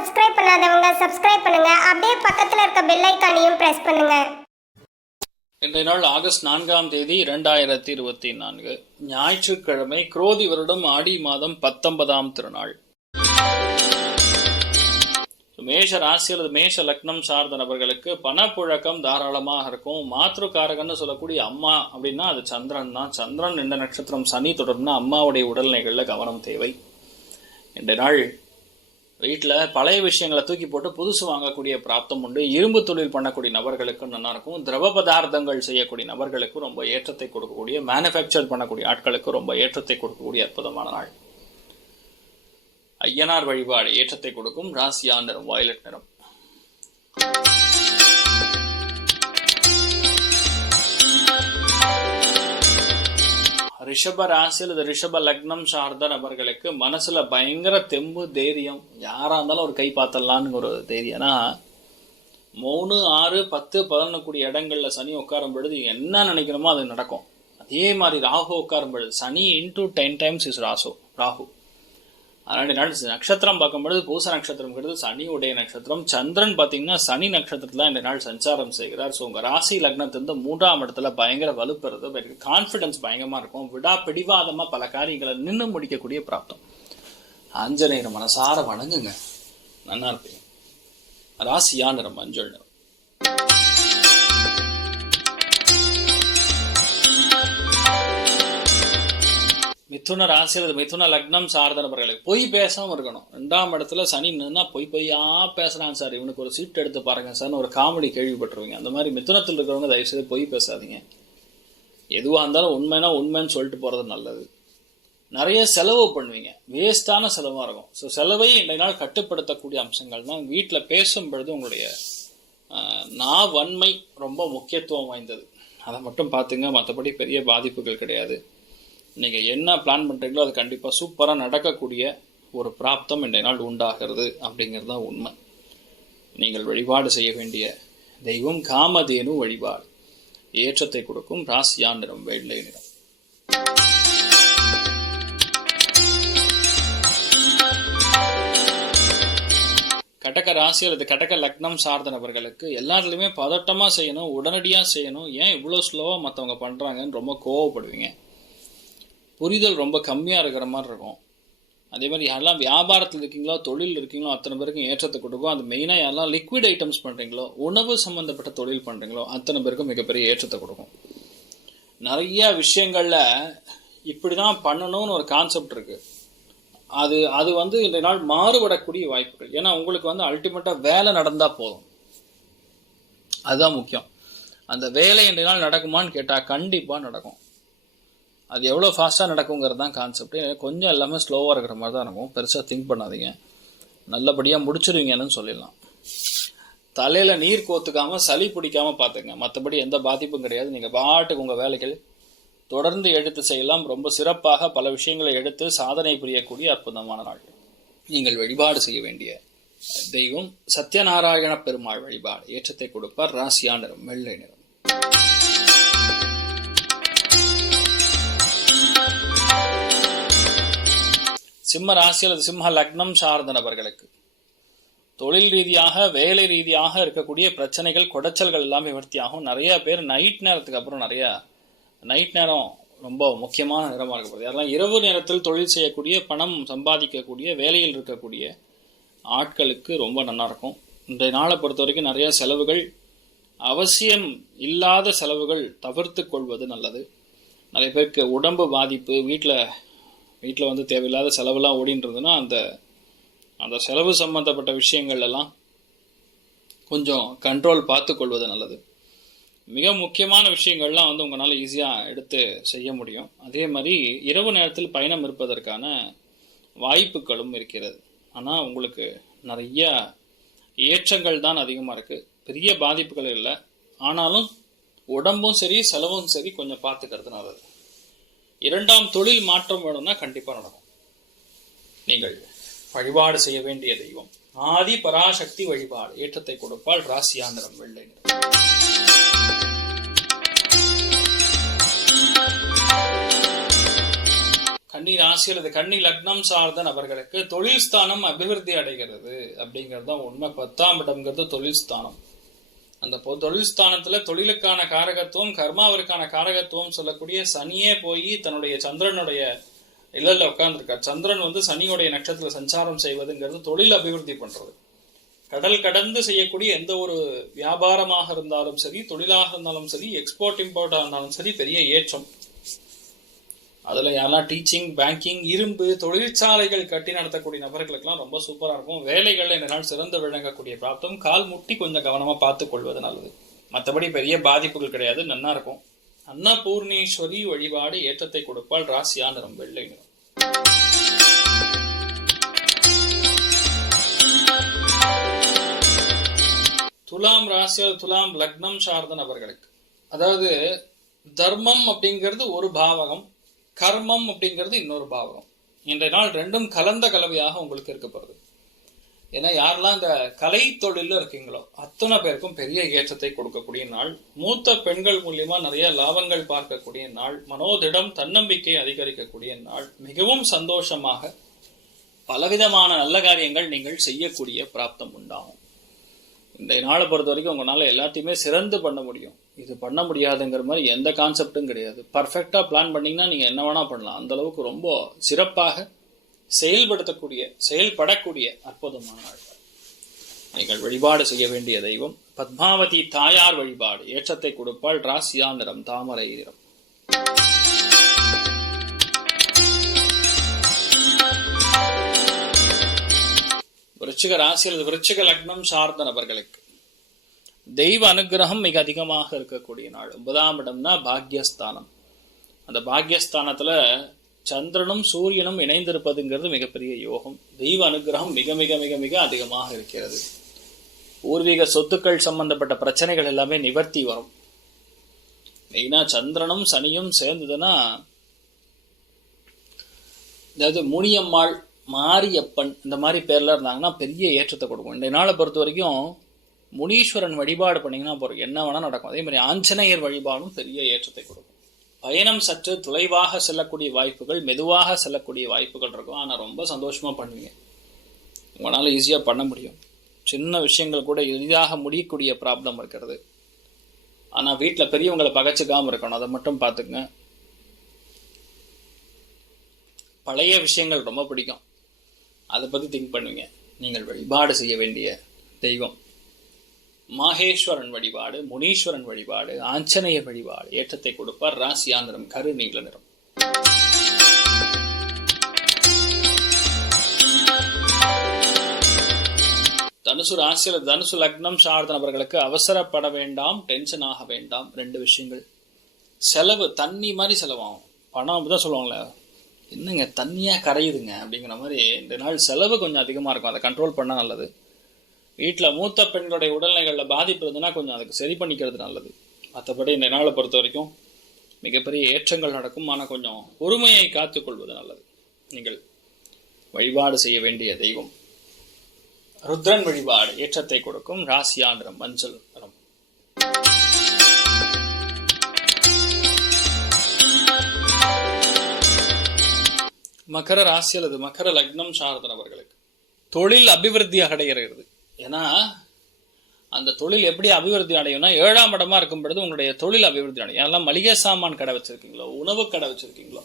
Subscribe பண்ணாதவங்க subscribe பண்ணுங்க. அப்படியே பக்கத்துல இருக்க பெல் ஐகானையும் பிரஸ் பண்ணுங்க. இன்றைய நாள் ஆகஸ்ட் 4ஆம் தேதி 2024 ஞாயிற்றுக்கிழமை, குரோதி வருடம் ஆடி மாதம் 19ஆம் திருநாள். மேஷ ராசி அல்லது மேஷ லக்னம் சார்ந்த நபர்களுக்கு பணப்புழக்கம் தாராளமாக இருக்கும். மாத்ருகாரகன்னு சொல்லக்கூடிய அம்மா அப்படின்னா அது சந்திரன் தான். சந்திரன் என்ற நட்சத்திரம் சனி தொடர்னா அம்மாவுடைய உடல்நிலைகளில் கவனம் தேவை. இன்றைய நாள் வீட்டில் பழைய விஷயங்களை தூக்கி போட்டு புதுசு வாங்கக்கூடிய பிராப்தம் உண்டு. இரும்பு தொழில் பண்ணக்கூடிய நபர்களுக்கு நல்லா இருக்கும். திரவ பதார்த்தங்கள் செய்யக்கூடிய நபர்களுக்கு ரொம்ப ஏற்றத்தை கொடுக்கக்கூடிய, மேனுஃபேக்சர் பண்ணக்கூடிய ஆட்களுக்கு ரொம்ப ஏற்றத்தை கொடுக்கக்கூடிய அற்புதமான நாள். ஐயனார் வழிபாடு ஏற்றத்தை கொடுக்கும். ராசியா நிறம் வயலட் நிறம். ரிஷப ராசி அல்லது ரிஷப லக்னம் சார்ந்த நபர்களுக்கு மனசுல பயங்கர தெம்பு, தைரியம். யாரா இருந்தாலும் ஒரு கை பார்த்தலான்னு ஒரு தைரியம்னா 3, 6, 10, 11 கூடிய இடங்கள்ல சனி உட்காரும் பொழுது என்ன நினைக்கணுமோ அது நடக்கும். அதே மாதிரி ராகு உட்காரும் பொழுது சனி into 10 times இஸ் ராகு. அதனால நட்சத்திரம் பார்க்கும்பொழுது பூச நட்சத்திரம் சனியுடைய நட்சத்திரம். சந்திரன் பார்த்தீங்கன்னா சனி நட்சத்திரத்துல இந்த நாள் சஞ்சாரம் செய்கிறார். ஸோ உங்க ராசி லக்னத்திலிருந்து 3ஆம் இடத்துல பயங்கர வலுப்பெறுது. கான்ஃபிடன்ஸ் பயங்கரமா இருக்கும். விடா பிடிவாதமா பல காரியங்களை நின்று முடிக்கக்கூடிய பிராப்தம். ஆஞ்சநேயர் மனசார வணங்குங்க, நல்லா இருப்பீங்க. ராசியா நிறம் மஞ்சள் நிறம். மிதுன ராசி அல்லது மிதுன லக்னம் சார்ந்த நபர்களுக்கு பொய் பேசாம இருக்கணும். 2ஆம் இடத்துல சனி நின்னா பொய்யா பேசுறான் சார், இவனுக்கு ஒரு சீட் எடுத்து பாருங்க சார்னு ஒரு காமெடி கேள்விப்பட்டுருவீங்க. அந்த மாதிரி மிதுனத்தில் இருக்கிறவங்க தயவுசெய்து பொய் பேசாதீங்க. எதுவாக இருந்தாலும் உண்மைனா உண்மைன்னு சொல்லிட்டு போறது நல்லது. நிறைய செலவு பண்ணுவீங்க, வேஸ்டான செலவாக இருக்கும். ஸோ செலவை இன்றைய நாள் கட்டுப்படுத்தக்கூடிய அம்சங்கள் தான். வீட்டில் பேசும் பொழுது உங்களுடைய வன்மை ரொம்ப முக்கியத்துவம் வாய்ந்தது. அதை மட்டும் பார்த்துங்க, மற்றபடி பெரிய பாதிப்புகள் கிடையாது. நீங்கள் என்ன பிளான் பண்ணுறீங்களோ அது கண்டிப்பாக சூப்பராக நடக்கக்கூடிய ஒரு பிராப்தம் இன்றைய நாள் உண்டாகிறது அப்படிங்கிறது தான் உண்மை. நீங்கள் வழிபாடு செய்ய வேண்டிய தெய்வம் காமதேனு வழிபாடு ஏற்றத்தை கொடுக்கும். ராசியா நிறம் வெள்ளை நிறம். கடக ராசி அல்லது கடக லக்னம் சார்ந்த நபர்களுக்கு எல்லாத்துலேயுமே பதட்டமாக செய்யணும், உடனடியாக செய்யணும். ஏன் இவ்வளோ ஸ்லோவாக மற்றவங்க பண்ணுறாங்கன்னு ரொம்ப கோவப்படுவீங்க. புரிதல் ரொம்ப கம்மியாக இருக்கிற மாதிரி இருக்கும். அதே மாதிரி யாரெல்லாம் வியாபாரத்தில் இருக்கீங்களோ, தொழில் இருக்கீங்களோ, அத்தனை பேருக்கும் ஏற்றத்தை கொடுக்கும். அது மெயினாக யாரெல்லாம் லிக்விட் ஐட்டம்ஸ் பண்ணுறீங்களோ, உணவு சம்மந்தப்பட்ட தொழில் பண்ணுறீங்களோ, அத்தனை பேருக்கும் மிகப்பெரிய ஏற்றத்தை கொடுக்கும். நிறைய விஷயங்களில் இப்படி தான் பண்ணணும்னு ஒரு கான்செப்ட் இருக்குது. அது இன்றைய நாள் மாறுபடக்கூடிய வாய்ப்புகள். ஏன்னா உங்களுக்கு அல்டிமேட்டாக வேலை நடந்தால் போதும், அதுதான் முக்கியம். அந்த வேலை இன்றைய நாள் நடக்குமான்னு கேட்டால் கண்டிப்பாக நடக்கும். அது எவ்வளோ ஃபாஸ்ட்டாக நடக்குங்கிறது தான் கான்செப்ட். கொஞ்சம் எல்லாமே ஸ்லோவாக இருக்கிற மாதிரி தான் இருக்கும். பெருசாக திங்க் பண்ணாதீங்க, நல்லபடியாக முடிச்சிருவீங்கன்னு சொல்லிடலாம். தலையில் நீர் கோத்துக்காமல் சளி பிடிக்காமல் பார்த்துங்க, மற்றபடி எந்த பாதிப்பும் கிடையாது. நீங்கள் பாட்டுக்கு உங்கள் வேலைகள் தொடர்ந்து எடுத்து செய்யலாம். ரொம்ப சிறப்பாக பல விஷயங்களை எடுத்து சாதனை புரியக்கூடிய அற்புதமான நாள். நீங்கள் வழிபாடு செய்ய வேண்டிய தெய்வம் சத்யநாராயண பெருமாள் வழிபாடு ஏற்றத்தை கொடுப்பார். ராசியா நிறம் வெள்ளை நிறம். சிம்ம ராசி அல்லது சிம்ம லக்னம் சார்ந்த நபர்களுக்கு தொழில் ரீதியாக, வேலை ரீதியாக இருக்கக்கூடிய பிரச்சனைகள், குடைச்சல்கள் எல்லாம் நிவர்த்தியாகும். நிறைய பேர் நைட் நேரம் ரொம்ப முக்கியமான நேரமாக இருக்கப்படுது. யாரெல்லாம் இரவு நேரத்தில் தொழில் செய்யக்கூடிய, பணம் சம்பாதிக்கக்கூடிய, வேலையில் இருக்கக்கூடிய ஆட்களுக்கு ரொம்ப நல்லா இருக்கும். இன்றைய நாளை பொறுத்த வரைக்கும் நிறைய செலவுகள், அவசியம் இல்லாத செலவுகள் தவிர்த்து கொள்வது நல்லது. நிறைய பேருக்கு உடம்பு பாதிப்பு, வீட்டில் தேவையில்லாத செலவெல்லாம் ஓடின்றதுன்னா அந்த செலவு சம்பந்தப்பட்ட விஷயங்கள் எல்லாம் கொஞ்சம் கண்ட்ரோல் பார்த்து கொள்வது நல்லது. மிக முக்கியமான விஷயங்கள்லாம் உங்களால் ஈஸியாக எடுத்து செய்ய முடியும். அதே மாதிரி இரவு நேரத்தில் பயணம் இருப்பதற்கான வாய்ப்புகளும் இருக்கிறது. ஆனால் உங்களுக்கு நிறைய ஏற்றங்கள் தான் அதிகமாக இருக்குது, பெரிய பாதிப்புகள் இல்லை. ஆனாலும் உடம்பும் சரி செலவும் சரி கொஞ்சம் பார்த்துக்கிறது நல்லது. 2ஆம் தொழில் மாற்றம் வேணும்னா கண்டிப்பாக நடக்கும். நீங்கள் வழிபாடு செய்ய வேண்டிய தெய்வம் ஆதி பராசக்தி வழிபாடு ஏற்றத்தை கொடுப்பால். ராசியா நிறம் வெள்ளை நிறம். கன்னி ராசி அல்லது கன்னி லக்னம் சார்ந்த நபர்களுக்கு தொழில் ஸ்தானம் அபிவிருத்தி அடைகிறது அப்படிங்கிறது தான் உண்மை. 10ஆம் இடம்ங்கிறது தொழில் ஸ்தானம். அந்த தொழில் ஸ்தானத்துல தொழிலுக்கான காரகத்துவம், கர்மாவிற்கான காரகத்துவம் சொல்லக்கூடிய சனியே போய் தன்னுடைய சந்திரனுடைய இல்லல்ல உட்கார்ந்துருக்கார். சந்திரன் சனியுடைய நட்சத்திரத்துல சஞ்சாரம் செய்வதுங்கிறது தொழில் அபிவிருத்தி பண்றது. கடல் கடந்து செய்யக்கூடிய எந்த ஒரு வியாபாரமாக இருந்தாலும் சரி, தொழிலாக இருந்தாலும் சரி, எக்ஸ்போர்ட் இம்போர்ட்டாக இருந்தாலும் சரி, பெரிய ஏற்றம். அதுல யாரெல்லாம் டீச்சிங், பேங்கிங், இரும்பு தொழிற்சாலைகள் கட்டி நடத்தக்கூடிய நபர்களுக்கெல்லாம் ரொம்ப சூப்பரா இருக்கும். வேலைகள்ல இந்த நாள் சிறந்து விளங்கக்கூடிய பிராப்தம். கால் முட்டி கொஞ்சம் கவனமா பார்த்துக் கொள்வது நல்லது. மற்றபடி பெரிய பாதிப்புகள் கிடையாது, நன்னா இருக்கும். அன்னபூர்ணேஸ்வரி வழிபாடு ஏற்றத்தை கொடுப்பால். ராசியா நிறம் வெள்ளை நிறம். துலாம் ராசி, துலாம் லக்னம் சார்ந்த நபர்களுக்கு, அதாவது தர்மம் அப்படிங்கிறது ஒரு பாவகம், கர்மம் அப்படிங்கிறது இன்னொரு பாவகம். இன்றைய நாள் ரெண்டும் கலந்த கலவையாக உங்களுக்கு இருக்கப்படுது. ஏன்னா யாரெல்லாம் இந்த கலை தொழில இருக்கீங்களோ அத்தனை பேருக்கும் பெரிய ஏற்றத்தை கொடுக்கக்கூடிய நாள். மூத்த பெண்கள் மூலியமா நிறைய லாபங்கள் பார்க்கக்கூடிய நாள். மனோதிடம், தன்னம்பிக்கை அதிகரிக்கக்கூடிய நாள். மிகவும் சந்தோஷமாக பலவிதமான நல்ல காரியங்கள் நீங்கள் செய்யக்கூடிய பிராப்தம் உண்டாகும். இந்த நாளை பொறுத்த வரைக்கும் உங்களால எல்லாத்தையுமே சிறந்து பண்ண முடியும். இது பண்ண முடியாதுங்கிற மாதிரி எந்த கான்செப்டும் கிடையாது. பர்ஃபெக்டா பிளான் பண்ணீங்கன்னா நீங்க என்ன வேணா பண்ணலாம். அந்த அளவுக்கு ரொம்ப சிறப்பாக செயல்படக்கூடிய அற்புதமான நாள். நீங்கள் வழிபாடு செய்ய வேண்டிய தெய்வம் பத்மாவதி தாயார் வழிபாடு ஏற்றத்தை கொடுப்பால். ராசியா நிறம் தாமரை நிறம். விருச்சிக ராசி அல்லது விருச்சிக லக்னம் சார்ந்த நபர்களுக்கு தெய்வ அனுகிரகம் மிக அதிகமாக இருக்கக்கூடிய நாள். 9ஆம் இடம்னா பாக்யஸ்தானம். அந்த பாக்யஸ்தானத்துல சந்திரனும் சூரியனும் இணைந்திருப்பதுங்கிறது மிகப்பெரிய யோகம். தெய்வ அனுகிரகம் மிக மிக மிக மிக அதிகமாக இருக்கிறது. பூர்வீக சொத்துக்கள் சம்பந்தப்பட்ட பிரச்சனைகள் எல்லாமே நிவர்த்தி வரும். மெயினா சந்திரனும் சனியும் சேர்ந்ததுன்னா, அதாவது முனியம்மாள், மாரியப்பன் இந்த மாதிரி பேர்ல இருந்தாங்கன்னா பெரிய ஏற்றத்தை கொடுக்கும். இந்த நாளை பொறுத்த வரைக்கும் முனீஸ்வரன் வழிபாடு பண்ணீங்கன்னா போறோம், என்ன வேணா நடக்கும். அதே மாதிரி ஆஞ்சநேயர் வழிபாடும் பெரிய ஏற்றத்தை கொடுக்கும். பயணம் சற்று தொலைவாக செல்லக்கூடிய வாய்ப்புகள், மெதுவாக செல்லக்கூடிய வாய்ப்புகள் இருக்கும். ஆனால் ரொம்ப சந்தோஷமா பண்ணுவீங்க. உங்களால ஈஸியா பண்ண முடியும். சின்ன விஷயங்கள் கூட எளிதாக முடியக்கூடிய ப்ராப்ளம் இருக்கிறது. ஆனா வீட்டில் பெரியவங்களை பகைச்சிக்காம இருக்கணும், அதை மட்டும் பார்த்துக்குங்க. பழைய விஷயங்கள் ரொம்ப பிடிக்கும், அதை பத்தி திங்க் பண்ணுவீங்க. நீங்கள் வழிபாடு செய்ய வேண்டிய தெய்வம் மாகேஸ்வரன் வழிபாடு, முனீஸ்வரன் வழிபாடு, ஆஞ்சநேயர் வழிபாடு ஏற்றத்தை கொடுப்பார். ராசியா நிறம் கரு நீல நிறம். தனுசு ராசி அல்லது தனுசு லக்னம் சார்ந்த நபர்களுக்கு அவசரப்பட வேண்டாம், டென்ஷன் ஆக வேண்டாம். 2 விஷயங்கள். செலவு தண்ணி மாதிரி செலவாகும். பணம் அப்படிதான் சொல்லுவாங்களே, என்னங்க தண்ணியா கரையுதுங்க அப்படிங்கிற மாதிரி இந்த நாள் செலவு கொஞ்சம் அதிகமா இருக்கும். அதை கண்ட்ரோல் பண்ண நல்லது. வீட்டில் மூத்த பெண்களுடைய உடல்நிலைகளில் பாதிப்பு இருந்ததுன்னா கொஞ்சம் அதுக்கு சரி பண்ணிக்கிறது நல்லது. மற்றபடி இந்த நாளை பொறுத்த வரைக்கும் மிகப்பெரிய ஏற்றங்கள் நடக்கும். ஆனால் கொஞ்சம் பொறுமையை காத்துக்கொள்வது நல்லது. நீங்கள் வழிபாடு செய்ய வேண்டிய தெய்வம் ருத்ரன் வழிபாடு ஏற்றத்தை கொடுக்கும். ராசியா நிறம் மஞ்சள் நிறம். மகர ராசி அல்லது மகர லக்னம் சார்ந்த நபர்களுக்கு தொழில் அபிவிருத்தி அடைகிறது. ஏன்னா அந்த தொழில் எப்படி அபிவிருத்தி அடையும்னா 7ஆம் இடமா இருக்கும் பொழுது உங்களுடைய தொழில் அபிவிருத்தி அடையும். யாரெல்லாம் மளிகை சாமான் கடை வச்சிருக்கீங்களோ, உணவு கடை வச்சிருக்கீங்களோ,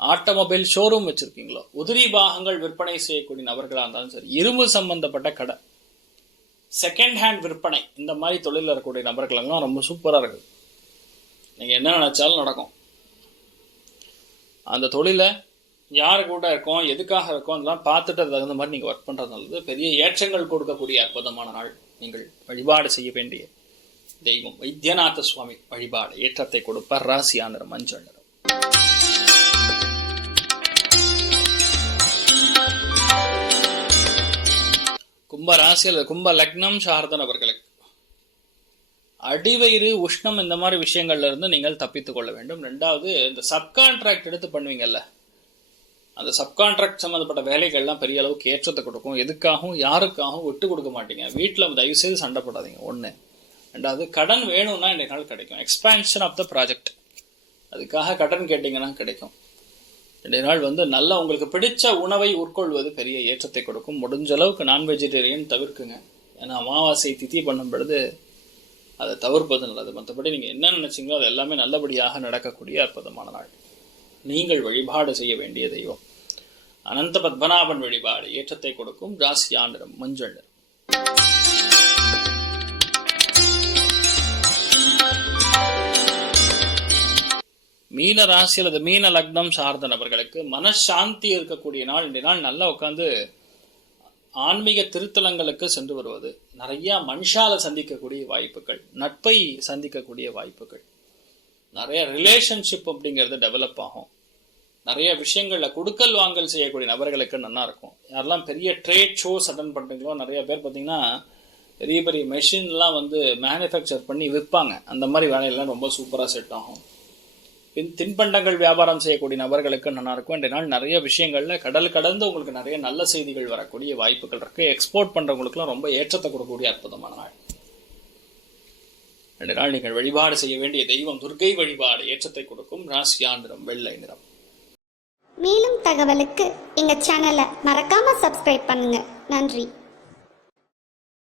ஆட்டோமொபைல் ஷோரூம் வச்சிருக்கீங்களோ, உதிரி பாகங்கள் விற்பனை செய்யக்கூடிய நபர்களா இருந்தாலும் சரி, இரும்பு சம்பந்தப்பட்ட கடை, செகண்ட் ஹேண்ட் விற்பனை, இந்த மாதிரி தொழில் இருக்கக்கூடிய நபர்கள் எல்லாம் ரொம்ப சூப்பரா இருக்கு. நீங்க என்ன நினைச்சாலும் நடக்கும். அந்த தொழிலை யாரு கூட இருக்கோம், எதுக்காக இருக்கோம், அதெல்லாம் பார்த்துட்டு அது தகுந்த மாதிரி நீங்க ஒர்க் பண்றது நல்லது. பெரிய ஏற்றங்கள் கொடுக்கக்கூடிய அற்புதமான நாள். நீங்கள் வழிபாடு செய்ய வேண்டிய தெய்வம் வைத்தியநாத சுவாமி வழிபாடு ஏற்றத்தை கொடுப்பார். ராசியா நிறம் மஞ்சள் நிறம். கும்ப ராசி அல்லது கும்ப லக்னம் சார்ந்த நபர்களுக்கு அடிவயிறு, உஷ்ணம் இந்த மாதிரி விஷயங்கள்ல இருந்து நீங்கள் தப்பித்துக் கொள்ள வேண்டும். 2வது, இந்த சப்கான்ட்ராக்ட் எடுத்து பண்ணுவீங்கல்ல, அந்த சப்கான்ட்ராக்ட் சம்மந்தப்பட்ட வேலைகள்லாம் பெரிய அளவுக்கு ஏற்றத்தை கொடுக்கும். எதுக்காகவும் யாருக்காகவும் விட்டு கொடுக்க மாட்டீங்க. வீட்டில் தயவு செய்து சண்டை போடாதீங்க. 1. 2வது, கடன் வேணும்னா இன்றைய நாள் கிடைக்கும். எக்ஸ்பான்ஷன் ஆஃப் த ப்ராஜெக்ட், அதுக்காக கடன் கேட்டிங்கன்னா கிடைக்கும். இன்றைய நாள் நல்ல உங்களுக்கு பிடிச்ச உணவை உட்கொள்வது பெரிய ஏற்றத்தை கொடுக்கும். முடிஞ்ச அளவுக்கு நான் வெஜிடேரியன் தவிர்க்குங்க. ஏன்னா அமாவாசை திதி பண்ணும் பொழுது அதை தவிர்ப்பது நல்லது. மற்றபடி நீங்கள் என்ன நினைச்சீங்களோ அது எல்லாமே நல்லபடியாக நடக்கக்கூடிய அற்புதமான நாள். நீங்கள் வழிபாடு செய்ய வேண்டிய தெய்வம் அனந்த பத்மநாபன் வழிபாடு ஏற்றத்தை கொடுக்கும். ராசியா நிறம் மஞ்சள் நிறம். மீன ராசி அல்லது மீன லக்னம் சார்ந்த நபர்களுக்கு மனசாந்தி இருக்கக்கூடிய நாள். இந்த நாள் நல்லா உட்காந்து ஆன்மீக திருத்தலங்களுக்கு சென்று வருவது, நிறைய மனுஷால சந்திக்கக்கூடிய வாய்ப்புகள், நட்பை சந்திக்கக்கூடிய வாய்ப்புகள், நிறைய ரிலேஷன்ஷிப் அப்படிங்கிறது டெவலப் ஆகும். நிறைய விஷயங்கள்ல கொடுக்கல் வாங்கல் செய்யக்கூடிய நபர்களுக்கு நல்லா இருக்கும். யாரெல்லாம் பெரிய ட்ரேட் ஷோஸ் அட்டன் பண்றீங்களோ, நிறைய பேர் பார்த்தீங்கன்னா பெரிய பெரிய மெஷின்லாம் மேனுஃபேக்சர் பண்ணி விற்பாங்க. அந்த மாதிரி வேலையெல்லாம் ரொம்ப சூப்பராக செட் ஆகும். தின்பண்டங்கள் வியாபாரம் செய்யக்கூடிய நபர்களுக்கு நல்லா இருக்கும். இன்றைய நாள் நிறைய விஷயங்கள்ல கடல் கடந்து உங்களுக்கு நிறைய நல்ல செய்திகள் வரக்கூடிய வாய்ப்புகள் இருக்கு. எக்ஸ்போர்ட் பண்றவங்களுக்குலாம் ரொம்ப ஏற்றத்தை கொடுக்கக்கூடிய அற்புதமான நாள். இன்றைய நாள் நீங்கள் வழிபாடு செய்ய வேண்டிய தெய்வம் துர்க்கை வழிபாடு ஏற்றத்தை கொடுக்கும். ராசியா நிறம் வெள்ளை நிறம். மேலும் தகவலுக்கு எங்க சேனலை மறக்காம சப்ஸ்கிரைப் பண்ணுங்க. நன்றி.